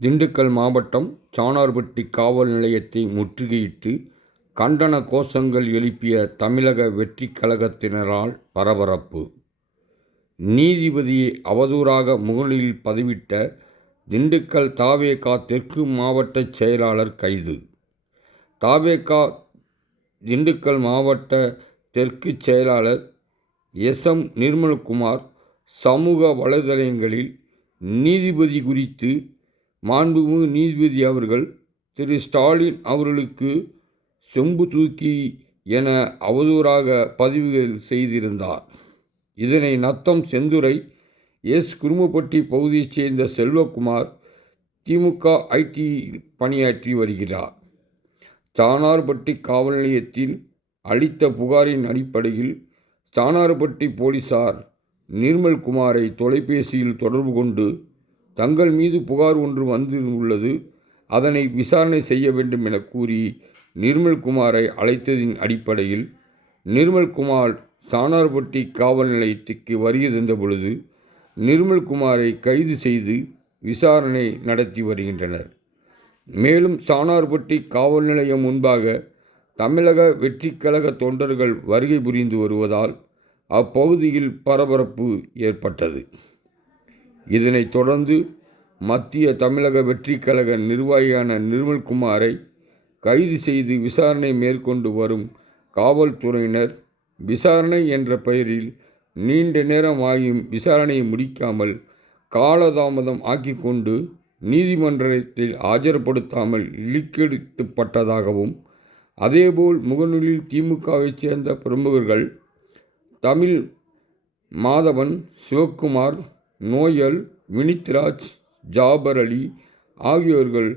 திண்டுக்கல் மாவட்டம் சாணார்பட்டி காவல் நிலையத்தை முற்றுகையிட்டு கண்டன கோஷங்கள் எழுப்பிய தமிழக வெற்றிக் கழகத்தினரால் பரபரப்பு. நீதிபதியை அவதூறாக முகநூலில் பதிவிட்ட திண்டுக்கல் தவேகா தெற்கு மாவட்ட செயலாளர் கைது. தவேகா திண்டுக்கல் மாவட்ட தெற்கு செயலாளர் எஸ்.எம். நிர்மல்குமார் சமூக வலைதளங்களில் நீதிபதி குறித்து மாண்புமிகு நீதிபதி அவர்கள் திரு ஸ்டாலின் அவர்களுக்கு செம்பு தூக்கி என அவதூறாக பதிவுகள் செய்திருந்தார். இதனை நத்தம் செந்துறை எஸ். குருமப்பட்டி பகுதியைச் சேர்ந்த செல்வகுமார் திமுக ஐடி பணியாற்றி வருகிறார். சாணார்பட்டி காவல் நிலையத்தில் அளித்த புகாரின் அடிப்படையில் சாணார்பட்டி போலீசார் நிர்மல்குமாரை தொலைபேசியில் தொடர்பு கொண்டு தங்கள் மீது புகார் ஒன்று வந்துள்ளது, அதனை விசாரணை செய்ய வேண்டும் என கூறி நிர்மல்குமாரை அழைத்ததின் அடிப்படையில் நிர்மல்குமார் சாணார்பட்டி காவல் நிலையத்துக்கு வருகை தந்த பொழுது நிர்மல்குமாரை கைது செய்து விசாரணை நடத்தி வருகின்றனர். மேலும் சாணார்பட்டி காவல் நிலையம் முன்பாக தமிழக வெற்றிக் கழக தொண்டர்கள் வருகை புரிந்து வருவதால் அப்பகுதியில் பரபரப்பு ஏற்பட்டது. இதனைத் தொடர்ந்து மத்திய தமிழக வெற்றிக் கழக நிர்வாகியான நிர்மல்குமாரை கைது செய்து விசாரணை மேற்கொண்டு வரும் காவல்துறையினர் விசாரணை என்ற பெயரில் நீண்ட நேரம் ஆகியும் விசாரணையை முடிக்காமல் காலதாமதம் ஆக்கிக்கொண்டு நீதிமன்றத்தில் ஆஜர்படுத்தாமல் இழுக்கெடுக்கப்பட்டதாகவும், அதேபோல் முகநூலில் திமுகவைச் சேர்ந்த பிரமுகர்கள் தமிழ் மாதவன், சிவக்குமார், நோயல், வினித்ராஜ், ஜாபர் அலி ஆகியோர்கள்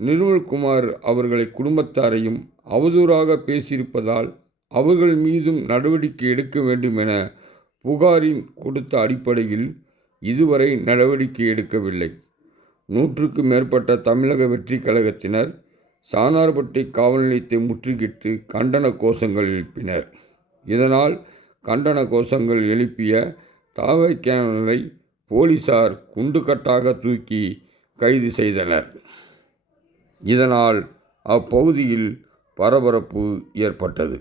நிர்மல்குமார் அவர்களை குடும்பத்தாரையும் அவதூறாக பேசியிருப்பதால் அவர்கள் மீதும் நடவடிக்கை எடுக்க வேண்டும் என புகாரின் கொடுத்த அடிப்படையில் இதுவரை நடவடிக்கை எடுக்கவில்லை. 100க்கும் மேற்பட்ட தமிழக வெற்றிக் கழகத்தினர் சாணார்பட்டி காவல் நிலையத்தை முற்றுகையிட்டு கண்டன கோஷங்கள் எழுப்பினர். இதனால் கண்டன கோஷங்கள் எழுப்பிய தவேகாவினரை போலீசார் குண்டுகட்டாக தூக்கி கைது செய்தனர். இதனால் அப்பகுதியில் பரபரப்பு ஏற்பட்டது.